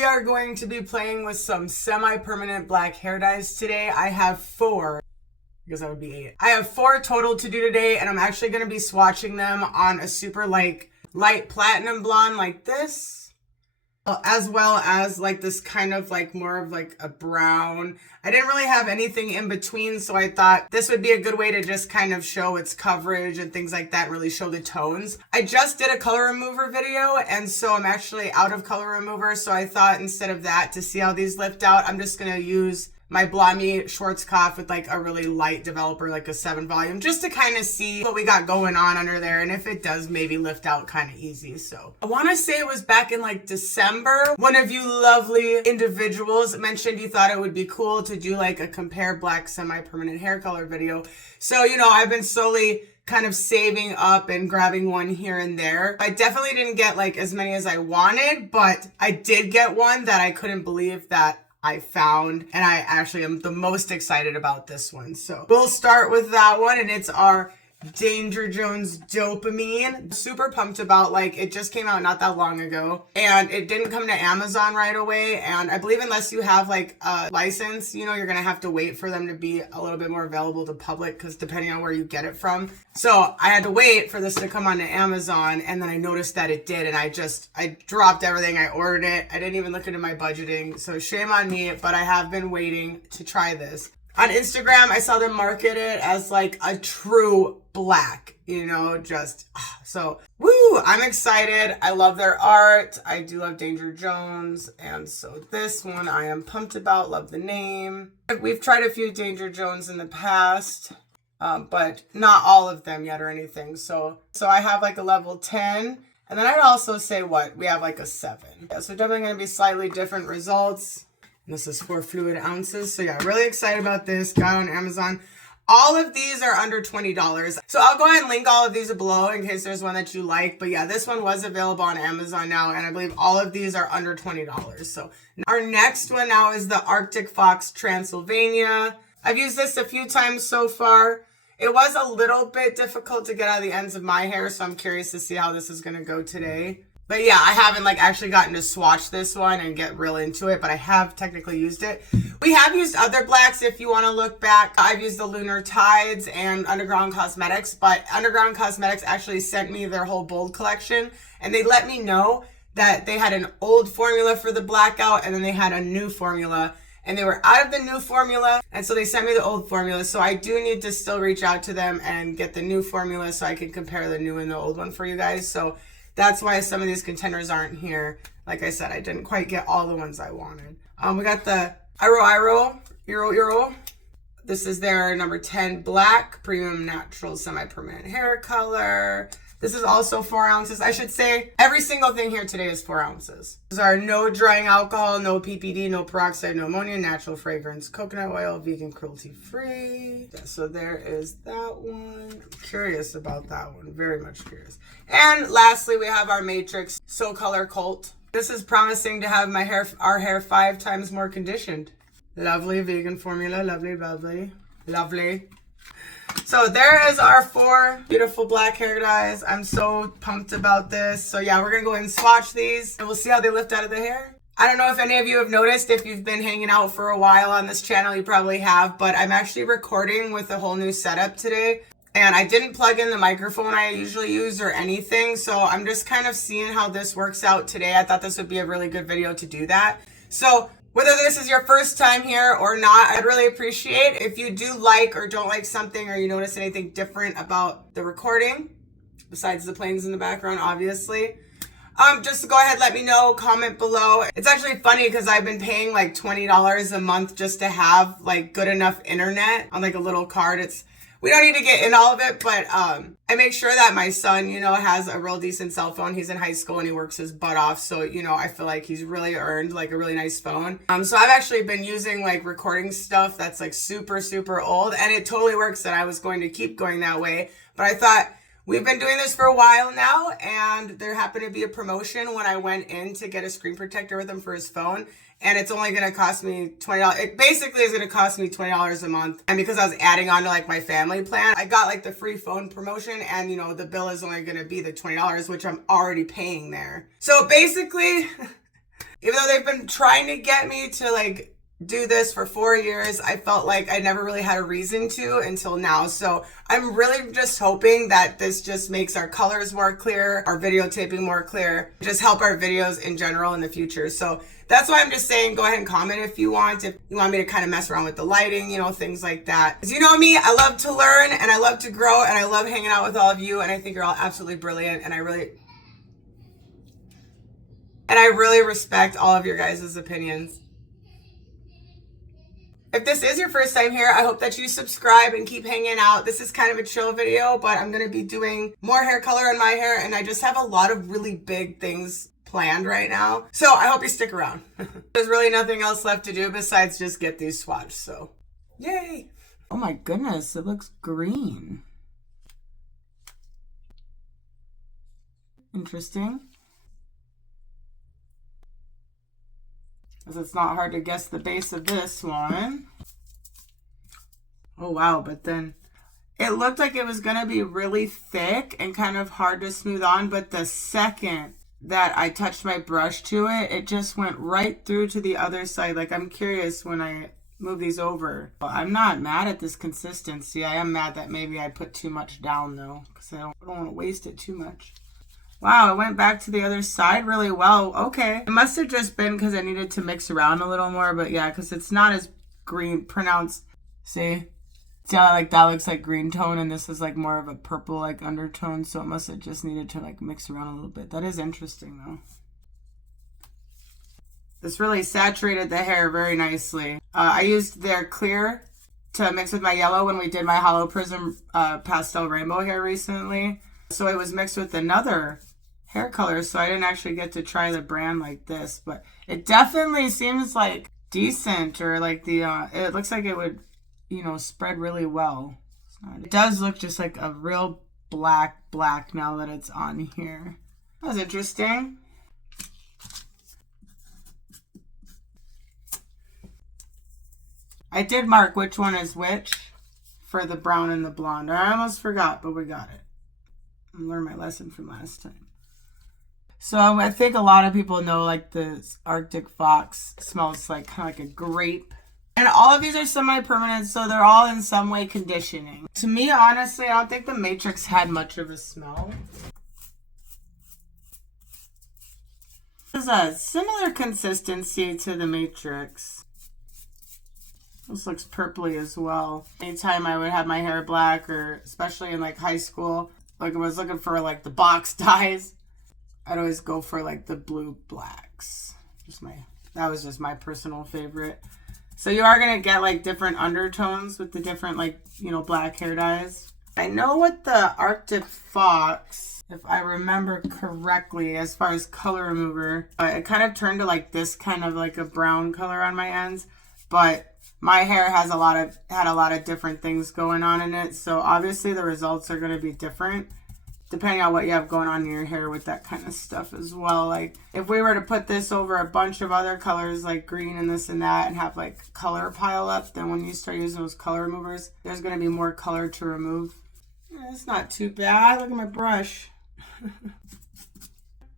We are going to be playing with some semi-permanent black hair dyes today. I have 4, because that would be 8. I have 4 total to do today, and I'm actually going to be swatching them on a super light platinum blonde like this, as well as like this kind of like more of like a brown. I didn't really have anything in between, so I thought this would be a good way to just kind of show its coverage and things like that, really show the tones. I just did a color remover video, and so I'm actually out of color remover, so I thought instead of that, to see how these lift out, I'm just going to use my BLONDME Schwarzkopf with like a really light developer, like a 7 volume, just to kind of see what we got going on under there, and if it does maybe lift out kind of easy. So I want to say it was back in like December, one of you lovely individuals mentioned you thought it would be cool to do like a compare black semi-permanent hair color video. So, you know, I've been slowly kind of saving up and grabbing one here and there. I definitely didn't get like as many as I wanted, but I did get one that I couldn't believe that I found, and I actually am the most excited about this one. So we'll start with that one, and it's our Danger Jones DOPAMINE. Super pumped about, like, it just came out not that long ago, and it didn't come to Amazon right away, and I believe unless you have like a license, you know, you're gonna have to wait for them to be a little bit more available to public, because depending on where you get it from. So I had to wait for this to come onto Amazon, and then I noticed that it did, and I dropped everything. I ordered it. I didn't even look into my budgeting, so shame on me, but I have been waiting to try this. On Instagram, I saw them market it as like a true black, you know, just so woo, I'm excited. I love their art. I do love Danger Jones, and so this one I am pumped about. Love the name. We've tried a few Danger Jones in the past, but not all of them yet or anything. So I have like a level 10, and then I'd also say we have like a 7. Yeah, so definitely going to be slightly different results. This is 4 fluid ounces. So yeah, really excited about this. Got on Amazon. All of these are under $20. So I'll go ahead and link all of these below in case there's one that you like. But yeah, this one was available on Amazon now, and I believe all of these are under $20. So our next one now is the Arctic FOX Transylvania. I've used this a few times so far. It was a little bit difficult to get out of the ends of my hair, so I'm curious to see how this is going to go today. But yeah, I haven't like actually gotten to swatch this one and get real into it, but I have technically used it. We have used other blacks if you want to look back. I've used the Lunar Tides and Underground Cosmetics, but Underground Cosmetics actually sent me their whole Bold collection, and they let me know that they had an old formula for the blackout, and then they had a new formula, and they were out of the new formula, and so they sent me the old formula. So I do need to still reach out to them and get the new formula so I can compare the new and the old one for you guys. So that's why some of these contenders aren't here. Like I said, I didn't quite get all the ones I wanted. We got the IROIRO. This is their number 10 black premium natural semi-permanent hair color. This is also 4 ounces. I should say every single thing here today is 4 ounces. These are no drying alcohol, no PPD, no peroxide, no ammonia, natural fragrance, coconut oil, vegan, cruelty-free. Yeah, so there is that one. I'm curious about that one. Very much curious. And lastly, we have our MATRIX SOCOLOR CULT. This is promising to have our hair 5 times more conditioned. Lovely vegan formula. Lovely, lovely, lovely. So there is our 4 beautiful black hair dyes. I'm so pumped about this. So yeah, we're gonna go ahead and swatch these, and we'll see how they lift out of the hair. I don't know if any of you have noticed, if you've been hanging out for a while on this channel, you probably have, but I'm actually recording with a whole new setup today. And I didn't plug in the microphone I usually use or anything, so I'm just kind of seeing how this works out today. I thought this would be a really good video to do that. So whether this is your first time here or not, I'd really appreciate if you do like or don't like something, or you notice anything different about the recording, besides the planes in the background, obviously. Just go ahead, let me know, comment below. It's actually funny because I've been paying like $20 a month just to have like good enough internet on like a little card. We don't need to get in all of it, but I make sure that my son, you know, has a real decent cell phone. He's in high school and he works his butt off. So, you know, I feel like he's really earned like a really nice phone. So I've actually been using like recording stuff that's like super, super old, and it totally works, and I was going to keep going that way. But I thought, we've been doing this for a while now, and there happened to be a promotion when I went in to get a screen protector with him for his phone. And it's only going to cost me $20. It basically is going to cost me $20 a month. And because I was adding on to like my family plan, I got like the free phone promotion, and you know, the bill is only going to be the $20, which I'm already paying there. So basically, Even though they've been trying to get me to like do this for 4 years, I felt like I never really had a reason to until now. So I'm really just hoping that this just makes our colors more clear, our videotaping more clear, just help our videos in general in the future. So that's why I'm just saying, go ahead and comment if you want me to kind of mess around with the lighting, you know, things like that. As you know me, I love to learn and I love to grow and I love hanging out with all of you, and I think you're all absolutely brilliant, and I really respect all of your guys' opinions. If this is your first time here, I hope that you subscribe and keep hanging out. This is kind of a chill video, but I'm going to be doing more hair color in my hair, and I just have a lot of really big things planned right now. So I hope you stick around. There's really nothing else left to do besides just get these swatched, so yay. Oh my goodness, it looks green. Interesting. Because it's not hard to guess the base of this one. Oh wow, but then it looked like it was gonna be really thick and kind of hard to smooth on, but the second that I touched my brush to it, it just went right through to the other side. Like, I'm curious when I move these over. But I'm not mad at this consistency. I am mad that maybe I put too much down though, because I don't want to waste it too much. Wow, it went back to the other side really well. Okay. It must have just been because I needed to mix around a little more, but yeah, because it's not as green pronounced. See? See how like that looks like green tone and this is like more of a purple like undertone, so it must have just needed to like mix around a little bit. That is interesting though. This really saturated the hair very nicely. I used their clear to mix with my yellow when we did my Hollow Prism pastel rainbow hair recently. So it was mixed with another hair color, so I didn't actually get to try the brand like this, but it definitely seems like decent, or like the it looks like it would, you know, spread really well. It does look just like a real black now that it's on here. That was interesting. I did mark which one is which for the brown and the blonde. I almost forgot, but we got it. I learned my lesson from last time. So I think a lot of people know like the Arctic Fox smells like kind of like a grape. And all of these are semi-permanent, so they're all in some way conditioning. To me, honestly, I don't think the Matrix had much of a smell. This is a similar consistency to the Matrix. This looks purpley as well. Anytime I would have my hair black, or especially in like high school, like I was looking for like the box dyes, I'd always go for like the blue blacks. That was just my personal favorite. So you are going to get like different undertones with the different like, you know, black hair dyes. I know what the Arctic Fox, if I remember correctly, as far as color remover, it kind of turned to like this kind of like a brown color on my ends, but my hair has had a lot of different things going on in it. So obviously the results are going to be different depending on what you have going on in your hair with that kind of stuff as well. Like if we were to put this over a bunch of other colors like green and this and that and have like color pile up, then when you start using those color removers, there's going to be more color to remove. Yeah, it's not too bad. Look at my brush.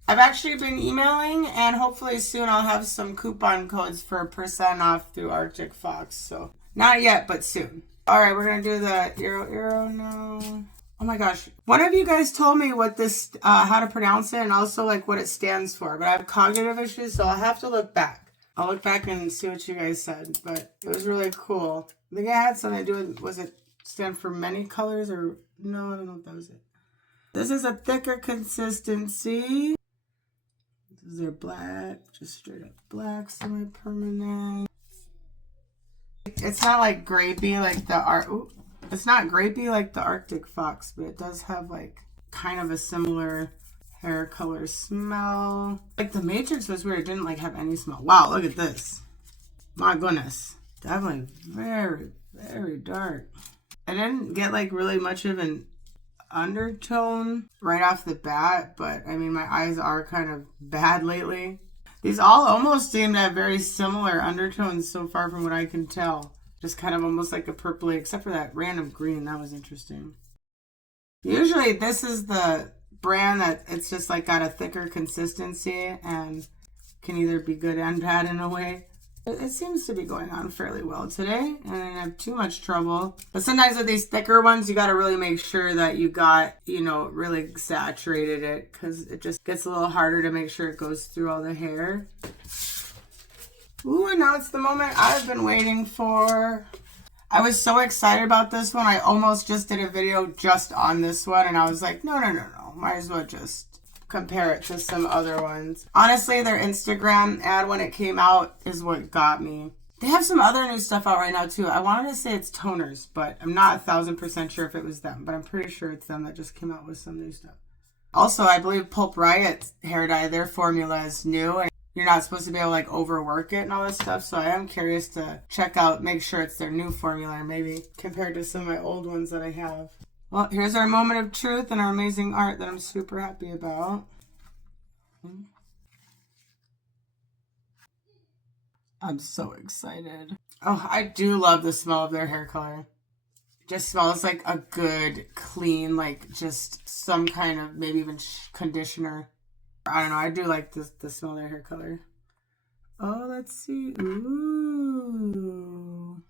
I've actually been emailing, and hopefully soon I'll have some coupon codes for % off through Arctic Fox. So not yet, but soon. All right, we're going to do the IROIRO now. Oh my gosh. One of you guys told me what this, how to pronounce it, and also like what it stands for, but I have cognitive issues, so I'll have to look back. I'll look back and see what you guys said, but it was really cool. I think it had something to do with, was it stand for many colors, or no, I don't know if that was it. This is a thicker consistency. This is their black, just straight up black, semi-permanent. It's not like grapey like the it's not grapey like the Arctic Fox, but it does have like kind of a similar hair color smell. Like the Matrix was weird, it didn't like have any smell. Wow, look at this. My goodness. Definitely very, very dark. I didn't get like really much of an undertone right off the bat, but I mean my eyes are kind of bad lately. These all almost seem to have very similar undertones so far from what I can tell. Just kind of almost like a purpley, except for that random green. That was interesting. Usually this is the brand that it's just like got a thicker consistency, and can either be good and bad in a way. It seems to be going on fairly well today, and I didn't have too much trouble. But sometimes with these thicker ones, you got to really make sure that you got, you know, really saturated it, because it just gets a little harder to make sure it goes through all the hair. Ooh, and now it's the moment I've been waiting for. I was so excited about this one. I almost just did a video just on this one, and I was like, no. Might as well just compare it to some other ones. Honestly, their Instagram ad when it came out is what got me. They have some other new stuff out right now too. I wanted to say it's toners, but I'm not 1000% sure if it was them, but I'm pretty sure it's them that just came out with some new stuff. Also, I believe Pulp Riot's hair dye, their formula is new, and you're not supposed to be able to like overwork it and all this stuff, so I am curious to check out, make sure it's their new formula, and maybe compared to some of my old ones that I have. Well, here's our moment of truth and our amazing art that I'm super happy about. I'm so excited. Oh, I do love the smell of their hair color. It just smells like a good, clean, like just some kind of maybe even conditioner. I don't know. I do like the smell of their hair color. Oh, let's see. Ooh.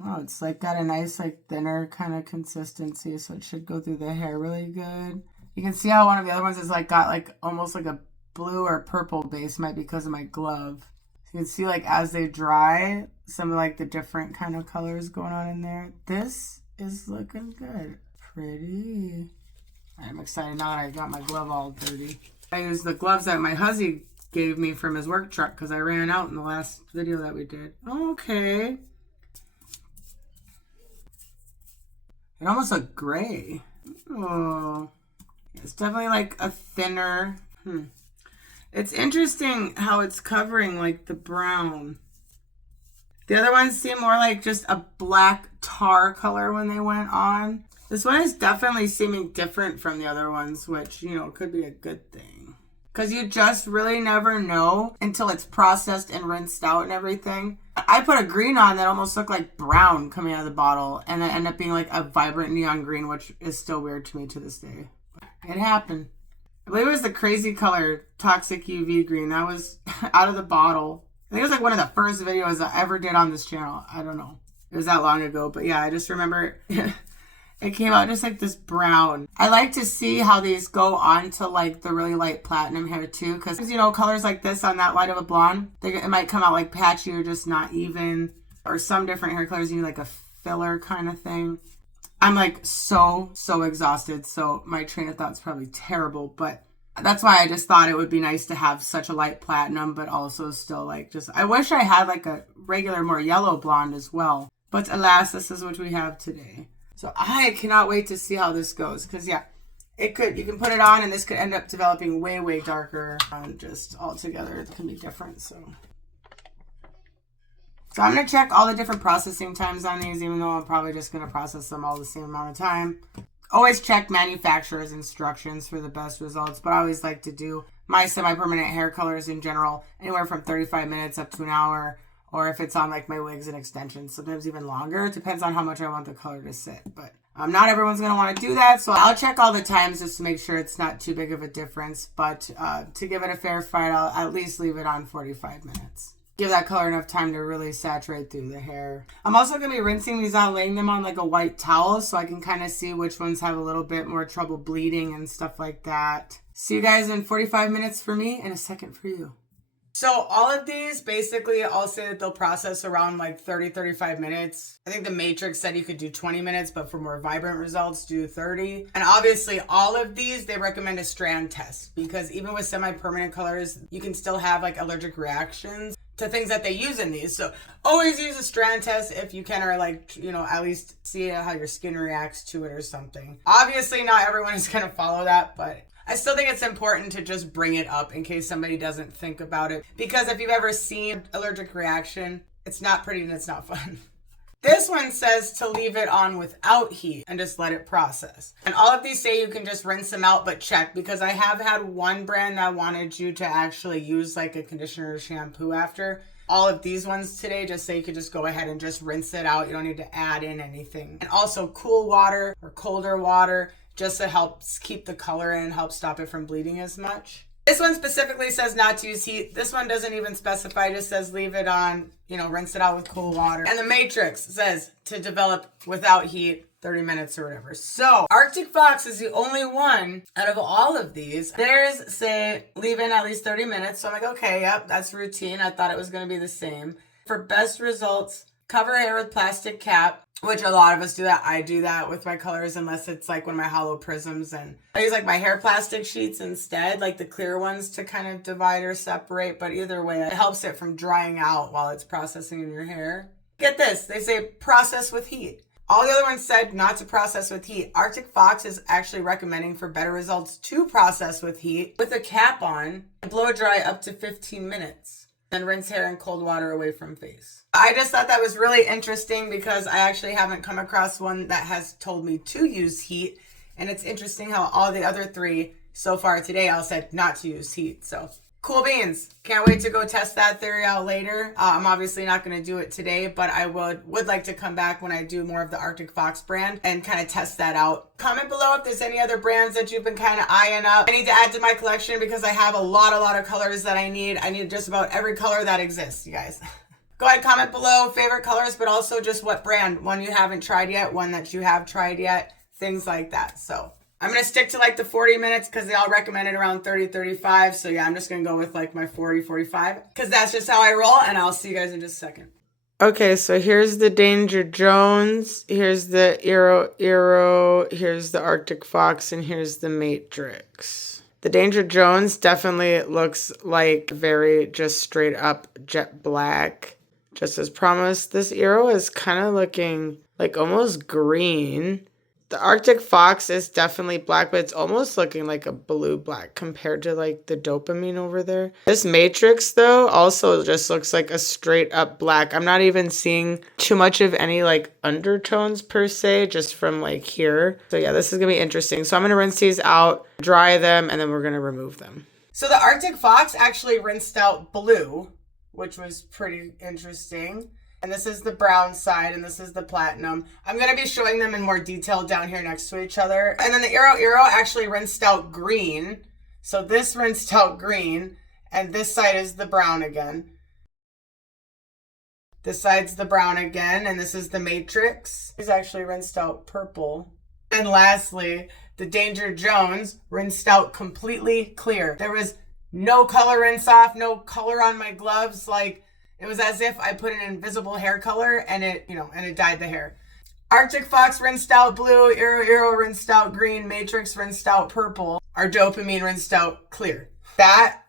Oh, it's like got a nice like thinner kind of consistency, so it should go through the hair really good. You can see how one of the other ones is like got like almost like a blue or purple base, might be because of my glove. So you can see like as they dry, some of like the different kind of colors going on in there. This is looking good. Pretty. I'm excited now that I got my glove all dirty. I used the gloves that my husband gave me from his work truck because I ran out in the last video that we did. Okay. It almost looked gray. Oh. It's definitely like a thinner. It's interesting how it's covering like the brown. The other ones seem more like just a black tar color when they went on. This one is definitely seeming different from the other ones, which, you know, could be a good thing. Because you just really never know until it's processed and rinsed out and everything. I put a green on that almost looked like brown coming out of the bottle, and then ended up being like a vibrant neon green, which is still weird to me to this day. It happened. I believe it was the crazy color Toxic UV green. That was out of the bottle. I think it was like one of the first videos I ever did on this channel. I don't know. It was that long ago, but yeah, I just remember it came out just like this brown. I like to see how these go on to like the really light platinum hair too, because you know, colors like this on that light of a blonde, it might come out like patchy or just not even, or some different hair colors you need like a filler kind of thing. I'm like so exhausted, so my train of thought's probably terrible, but that's why I just thought it would be nice to have such a light platinum, but also still like just, I wish I had like a regular more yellow blonde as well, but alas, this is what we have today. So I cannot wait to see how this goes, because yeah, you can put it on and this could end up developing way darker, and just altogether it can be different. So I'm going to check all the different processing times on these, even though I'm probably just going to process them all the same amount of time. Always check manufacturer's instructions for the best results, but I always like to do my semi-permanent hair colors in general anywhere from 35 minutes up to an hour. Or if it's on like my wigs and extensions, sometimes even longer. It depends on how much I want the color to sit. But not everyone's going to want to do that. So I'll check all the times just to make sure it's not too big of a difference. But to give it a fair fight, I'll at least leave it on 45 minutes. Give that color enough time to really saturate through the hair. I'm also going to be rinsing these out, laying them on like a white towel so I can kind of see which ones have a little bit more trouble bleeding and stuff like that. See you guys in 45 minutes for me and a second for you. So all of these, basically, I'll say that they'll process around like 30-35 minutes. I think the Matrix said you could do 20 minutes, but for more vibrant results, do 30. And obviously, all of these, they recommend a strand test, because even with semi-permanent colors, you can still have like allergic reactions to things that they use in these. So always use a strand test if you can, or like, you know, at least see how your skin reacts to it or something. Obviously, not everyone is going to follow that, but I still think it's important to just bring it up in case somebody doesn't think about it. Because if you've ever seen allergic reaction, it's not pretty and it's not fun. This one says to leave it on without heat and just let it process. And all of these say you can just rinse them out, but check, because I have had one brand that wanted you to actually use like a conditioner or shampoo after. All of these ones today just say you could just go ahead and just rinse it out. You don't need to add in anything. And also cool water or colder water, just to help keep the color in and help stop it from bleeding as much. This one specifically says not to use heat. This one doesn't even specify, it just says leave it on, you know, rinse it out with cool water. And the Matrix says to develop without heat, 30 minutes or whatever. So Arctic Fox is the only one out of all of these. Theirs say leave in at least 30 minutes. So I'm like, okay, yep, that's routine. I thought it was going to be the same. For best results, cover hair with plastic cap, which a lot of us do that. I do that with my colors unless it's like one of my hollow prisms, and I use like my hair plastic sheets instead, like the clear ones to kind of divide or separate. But either way, it helps it from drying out while it's processing in your hair. Get this, they say process with heat. All the other ones said not to process with heat. Arctic Fox is actually recommending for better results to process with heat with a cap on, blow dry up to 15 minutes. Then rinse hair in cold water away from face. I just thought that was really interesting because I actually haven't come across one that has told me to use heat. And it's interesting how all the other three so far today all said not to use heat. So cool beans. Can't wait to go test that theory out later. I'm obviously not going to do it today, but I would like to come back when I do more of the Arctic Fox brand and kind of test that out. Comment below if there's any other brands that you've been kind of eyeing up. I need to add to my collection because I have a lot of colors that I need. I need just about every color that exists, you guys. Go ahead, comment below favorite colors, but also just what brand, one you haven't tried yet, one that you have tried yet, things like that. So I'm going to stick to like the 40 minutes because they all recommended around 30, 35. So yeah, I'm just going to go with like my 40, 45 because that's just how I roll, and I'll see you guys in just a second. Okay, so here's the Danger Jones, here's the IROIRO, here's the Arctic Fox, and here's the Matrix. The Danger Jones definitely looks like very just straight up jet black. Just as promised, this IRO is kind of looking like almost green. The Arctic Fox is definitely black, but it's almost looking like a blue black compared to like the DOPAMINE over there. This Matrix though also just looks like a straight up black. I'm not even seeing too much of any like undertones per se, just from like here. So yeah, this is gonna be interesting. So I'm gonna rinse these out, dry them, and then we're gonna remove them. So the Arctic Fox actually rinsed out blue, which was pretty interesting. And this is the brown side, and this is the platinum. I'm going to be showing them in more detail down here next to each other. And then the IROIRO actually rinsed out green. So this rinsed out green, and this side is the brown again. This side's the brown again, and this is the Matrix. He's actually rinsed out purple. And lastly, the Danger Jones rinsed out completely clear. There was no color rinse off, no color on my gloves, like it was as if I put an invisible hair color and it, you know, and it dyed the hair. Arctic Fox rinsed out blue, IROIRO rinsed out green, Matrix rinsed out purple, our DOPAMINE rinsed out clear. That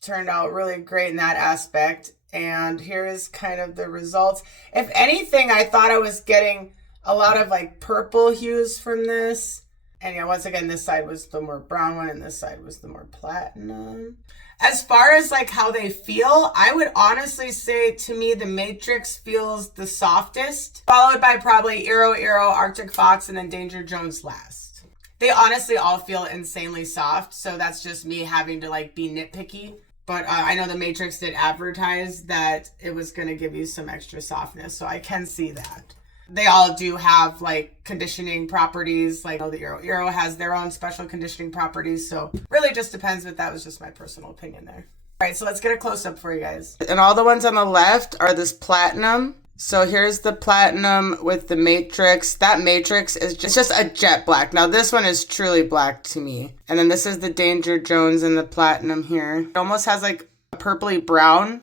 turned out really great in that aspect. And here is kind of the results. If anything, I thought I was getting a lot of like purple hues from this. And yeah, once again, this side was the more brown one and this side was the more platinum. As far as like how they feel, I would honestly say to me the Matrix feels the softest, followed by probably IROIRO, Arctic Fox, and then Danger Jones last. They honestly all feel insanely soft, so that's just me having to like be nitpicky. But I know the Matrix did advertise that it was going to give you some extra softness, so I can see that. They all do have like conditioning properties, like the IROIRO has their own special conditioning properties, so really just depends, but that was just my personal opinion there. All right, so let's get a close-up for you guys. And all the ones on the left are this platinum. So here's the platinum with the Matrix. That Matrix is just a jet black. Now this one is truly black to me. And then this is the Danger Jones and the platinum here. It almost has like a purpley brown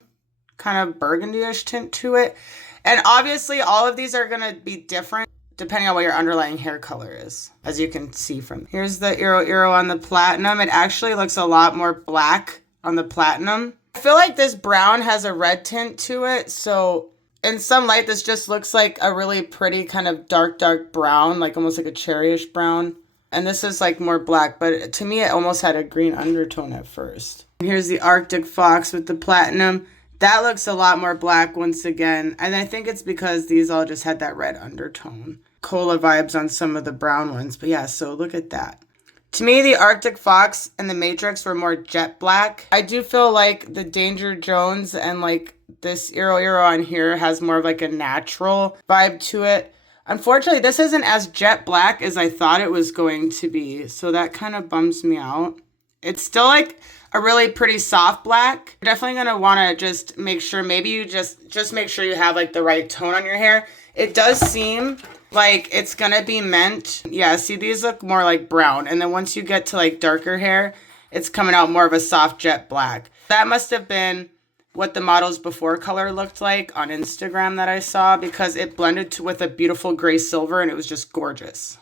kind of burgundy-ish tint to it. And obviously all of these are going to be different depending on what your underlying hair color is, as you can see from. Here's the IROIRO on the platinum. It actually looks a lot more black on the platinum. I feel like this brown has a red tint to it, so in some light this just looks like a really pretty kind of dark brown, like almost like a cherryish brown. And this is like more black, but to me it almost had a green undertone at first. Here's the Arctic Fox with the platinum. That looks a lot more black once again, and I think it's because these all just had that red undertone. Cola vibes on some of the brown ones, but yeah, so look at that. To me, the Arctic Fox and the Matrix were more jet black. I do feel like the Danger Jones and like this IROIRO on here has more of like a natural vibe to it. Unfortunately, this isn't as jet black as I thought it was going to be, so that kind of bums me out. It's still like a really pretty soft black. You're definitely gonna wanna just make sure, maybe you just make sure you have like the right tone on your hair. It does seem like it's gonna be meant. Yeah, see, these look more like brown. And then once you get to like darker hair, it's coming out more of a soft jet black. That must have been what the model's before color looked like on Instagram that I saw, because it blended with a beautiful gray silver and it was just gorgeous.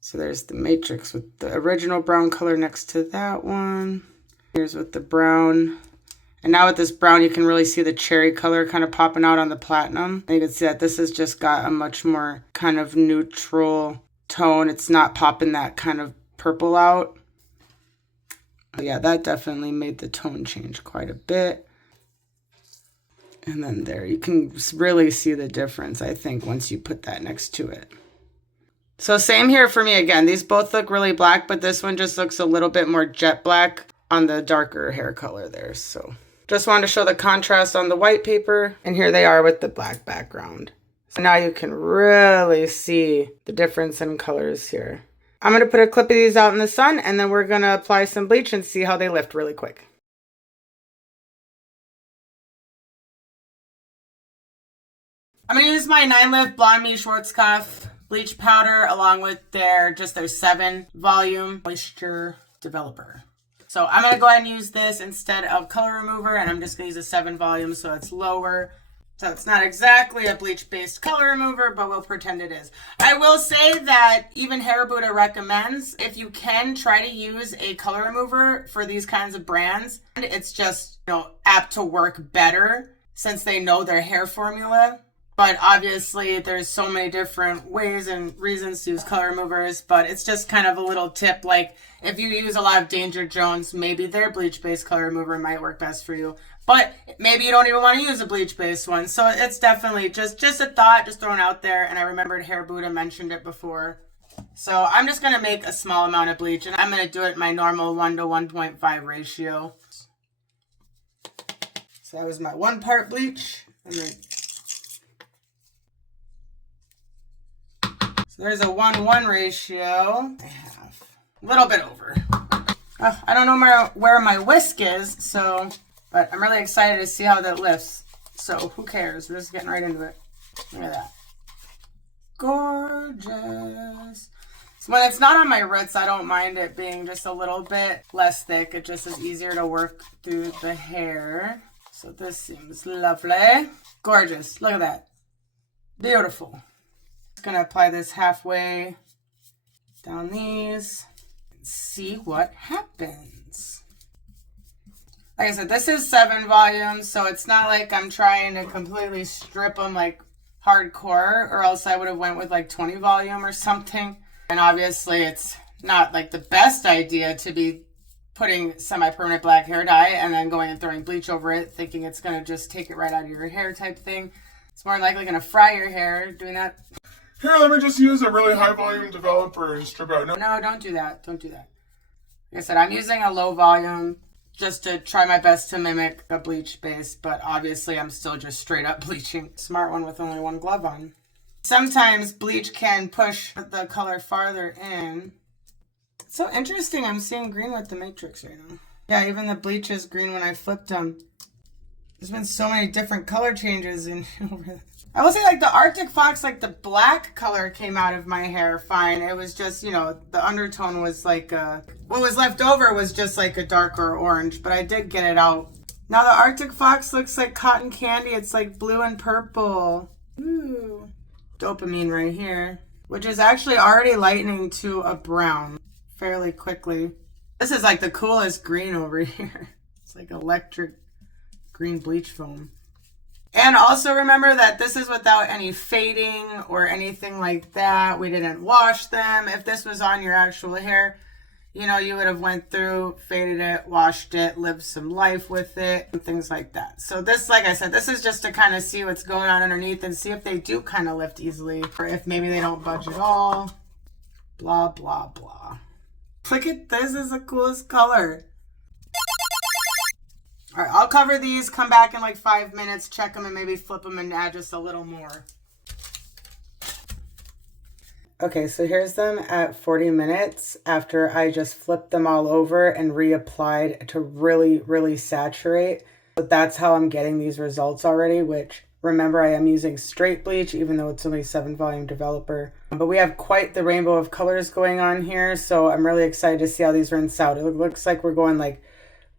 So there's the matrix with the original brown color next to that one. Here's with the brown. And now with this brown, you can really see the cherry color kind of popping out on the platinum. And you can see that this has just got a much more kind of neutral tone. It's not popping that kind of purple out. But yeah, that definitely made the tone change quite a bit. And then there, you can really see the difference, I think, once you put that next to it. So same here for me again. These both look really black, but this one just looks a little bit more jet black on the darker hair color there. So just wanted to show the contrast on the white paper. And here they are with the black background. So now you can really see the difference in colors here. I'm going to put a clip of these out in the sun, and then we're going to apply some bleach and see how they lift really quick. I'm going to use my 9-lift BLONDME Schwarzkopf bleach powder along with their 7 volume moisture developer. So I'm going to go ahead and use this instead of color remover, and I'm just going to use a 7 volume so it's lower. So it's not exactly a bleach-based color remover, but we'll pretend it is. I will say that even Hair Buddha recommends, if you can, try to use a color remover for these kinds of brands. It's just, apt to work better since they know their hair formula. But obviously there's so many different ways and reasons to use color removers, but it's just kind of a little tip. Like if you use a lot of Danger Jones, maybe their bleach-based color remover might work best for you. But maybe you don't even want to use a bleach-based one. So it's definitely just a thought, just thrown out there. And I remembered Hair Buddha mentioned it before. So I'm just going to make a small amount of bleach, and I'm going to do it in my normal 1 to 1.5 ratio. So that was my 1 part bleach. And then there's a 1:1 ratio. I have a little bit over. I don't know where my whisk is, but I'm really excited to see how that lifts. So who cares? We're just getting right into it. Look at that. Gorgeous. So when it's not on my roots, I don't mind it being just a little bit less thick. It just is easier to work through the hair. So this seems lovely. Gorgeous. Look at that. Beautiful. Gonna apply this halfway down these and see what happens. Like I said, this is 7 volumes, so it's not like I'm trying to completely strip them like hardcore, or else I would have went with like 20 volume or something. And obviously it's not like the best idea to be putting semi-permanent black hair dye and then going and throwing bleach over it thinking it's gonna just take it right out of your hair type thing. It's more likely gonna fry your hair doing that. Here, let me just use a really high volume developer and strip out. No, don't do that. Don't do that. Like I said, I'm using a low volume just to try my best to mimic a bleach base, but obviously I'm still just straight up bleaching. Smart one with only 1 glove on. Sometimes bleach can push the color farther in. It's so interesting. I'm seeing green with the matrix right now. Yeah, even the bleach is green when I flipped them. There's been so many different color changes in over. I will say, like, the Arctic Fox, like, the black color came out of my hair fine. It was just, the undertone was like, what was left over was just like a darker orange, but I did get it out. Now the Arctic Fox looks like cotton candy. It's like blue and purple. Ooh. DOPAMINE right here, which is actually already lightening to a brown fairly quickly. This is like the coolest green over here. It's like electric green bleach foam. And also remember that this is without any fading or anything like that. We didn't wash them. If this was on your actual hair, you would have went through, faded it, washed it, lived some life with it, and things like that. So this, like I said, this is just to kind of see what's going on underneath and see if they do kind of lift easily or if maybe they don't budge at all. Blah, blah, blah. Look at this. This is the coolest color. All right, I'll cover these, come back in like 5 minutes, check them, and maybe flip them and add just a little more. Okay, so here's them at 40 minutes after I just flipped them all over and reapplied to really, really saturate. But that's how I'm getting these results already, which remember I am using straight bleach even though it's only 7 volume developer. But we have quite the rainbow of colors going on here, so I'm really excited to see how these rinse out. It looks like we're going like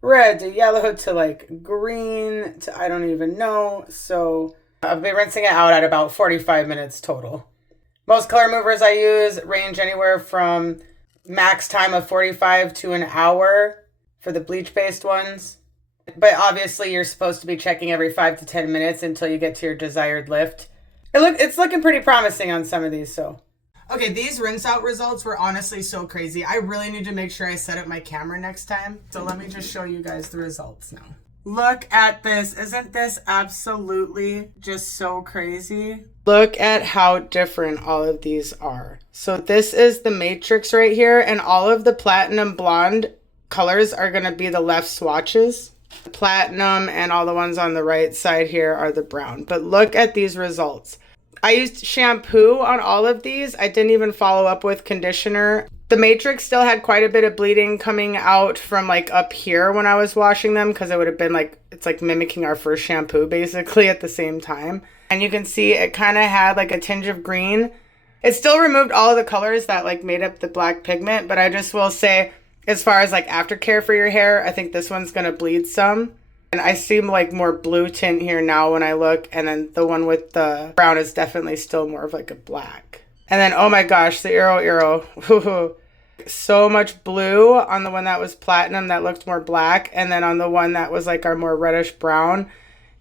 red to yellow to like green to I don't even know. So I've been rinsing it out at about 45 minutes total. Most color movers I use range anywhere from max time of 45 to an hour for the bleach-based ones. But obviously you're supposed to be checking every 5 to 10 minutes until you get to your desired lift. It's looking pretty promising on some of these, so. Okay, these rinse out results were honestly so crazy. I really need to make sure I set up my camera next time. So let me just show you guys the results now. Look at this. Isn't this absolutely just so crazy? Look at how different all of these are. So this is the matrix right here, and all of the platinum blonde colors are going to be the left swatches. The platinum and all the ones on the right side here are the brown. But look at these results. I used shampoo on all of these. I didn't even follow up with conditioner. The matrix still had quite a bit of bleeding coming out from like up here when I was washing them, because it would have been like, it's like mimicking our first shampoo basically at the same time. And you can see it kind of had like a tinge of green. It still removed all of the colors that like made up the black pigment, but I just will say, as far as like aftercare for your hair, I think this one's gonna bleed some. And I see like more blue tint here now when I look, and then the one with the brown is definitely still more of like a black. And then, oh my gosh, the IROIRO. So much blue on the one that was platinum that looked more black, and then on the one that was like our more reddish brown,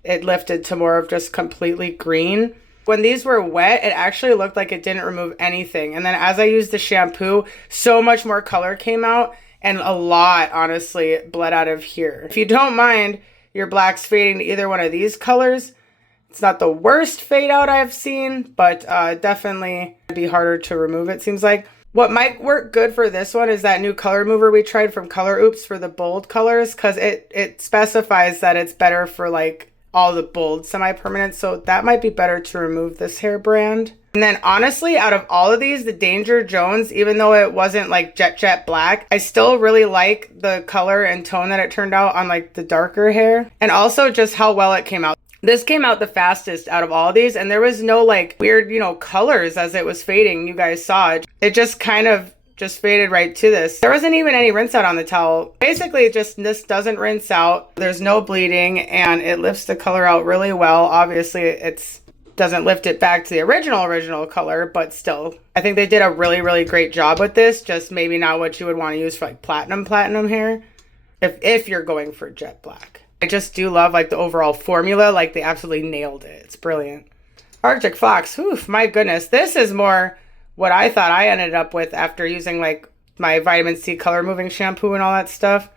it lifted to more of just completely green. When these were wet, it actually looked like it didn't remove anything. And then as I used the shampoo, so much more color came out, and a lot, honestly, bled out of here. If you don't mind your blacks fading to either one of these colors, it's not the worst fade out I've seen, but definitely be harder to remove, it seems like. What might work good for this one is that new color mover we tried from Color Oops for the bold colors, because it specifies that it's better for like all the bold semi-permanent, so that might be better to remove this hair brand. And then honestly, out of all of these, the Danger Jones, even though it wasn't like jet black, I still really like the color and tone that it turned out on like the darker hair, and also just how well it came out. This came out the fastest out of all these, and there was no like weird, colors as it was fading. You guys saw it. It just kind of just faded right to this. There wasn't even any rinse out on the towel. Basically, this doesn't rinse out. There's no bleeding, and it lifts the color out really well. Obviously, it doesn't lift it back to the original color, but still, I think they did a really, really great job with this. Just maybe not what you would want to use for like platinum hair, if you're going for jet black. I just do love like the overall formula. Like they absolutely nailed it. It's brilliant. Arctic Fox. Oof, my goodness. This is more what I thought I ended up with after using like my vitamin C color moving shampoo and all that stuff.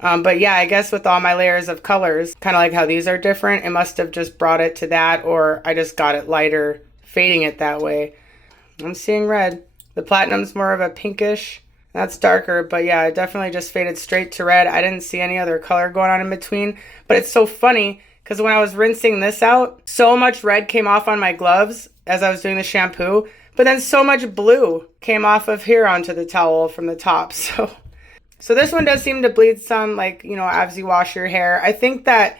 But yeah, I guess with all my layers of colors, kind of like how these are different, it must have just brought it to that, or I just got it lighter, fading it that way. I'm seeing red. The platinum's more of a pinkish. That's darker, but yeah, it definitely just faded straight to red. I didn't see any other color going on in between, but it's so funny because when I was rinsing this out, so much red came off on my gloves as I was doing the shampoo, but then so much blue came off of here onto the towel from the top. So this one does seem to bleed some, like, as you wash your hair. I think that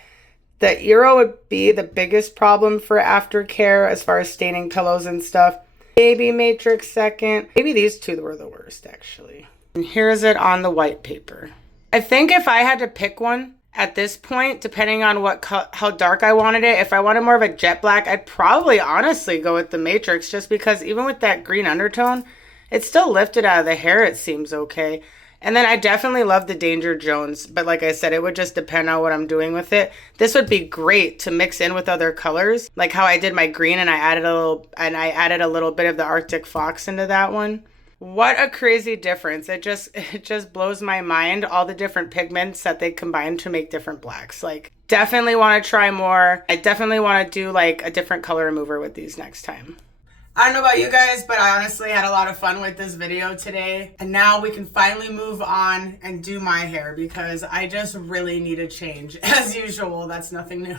the Eero would be the biggest problem for aftercare as far as staining pillows and stuff. Maybe Matrix second. Maybe these two were the worst, actually. And here's it on the white paper. I think if I had to pick one at this point, depending on how dark I wanted it, if I wanted more of a jet black, I'd probably honestly go with the Matrix, just because even with that green undertone, it's still lifted out of the hair, it seems okay. And then I definitely love the Danger Jones, but like I said, it would just depend on what I'm doing with it. This would be great to mix in with other colors, like how I did my green and I added a little bit of the Arctic Fox into that one. What a crazy difference. It just blows my mind, all the different pigments that they combine to make different blacks. Like, definitely want to try more. I definitely want to do like a different color remover with these next time. I don't know about you guys, but I honestly had a lot of fun with this video today. And now we can finally move on and do my hair, because I just really need a change. As usual, that's nothing new.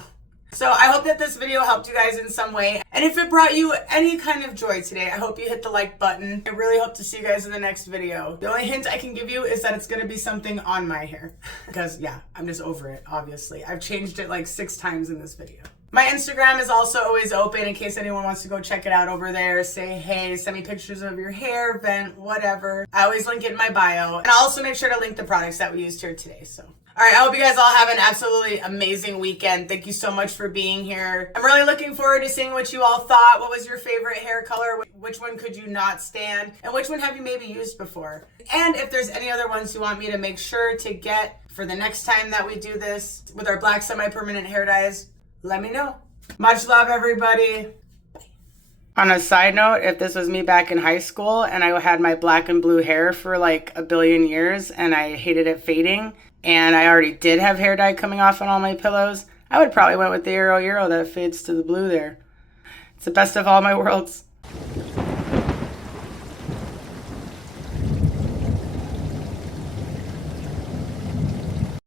So I hope that this video helped you guys in some way. And if it brought you any kind of joy today, I hope you hit the like button. I really hope to see you guys in the next video. The only hint I can give you is that it's going to be something on my hair. Because yeah, I'm just over it, obviously. I've changed it like 6 times in this video. My Instagram is also always open in case anyone wants to go check it out over there. Say hey, send me pictures of your hair, vent, whatever. I always link it in my bio. And I'll also make sure to link the products that we used here today. So, all right, I hope you guys all have an absolutely amazing weekend. Thank you so much for being here. I'm really looking forward to seeing what you all thought. What was your favorite hair color? Which one could you not stand? And which one have you maybe used before? And if there's any other ones you want me to make sure to get for the next time that we do this with our black semi-permanent hair dyes, let me know. Much love, everybody. On a side note, if this was me back in high school and I had my black and blue hair for like a billion years and I hated it fading and I already did have hair dye coming off on all my pillows, I would probably went with the IROIRO that fades to the blue there. It's the best of all my worlds.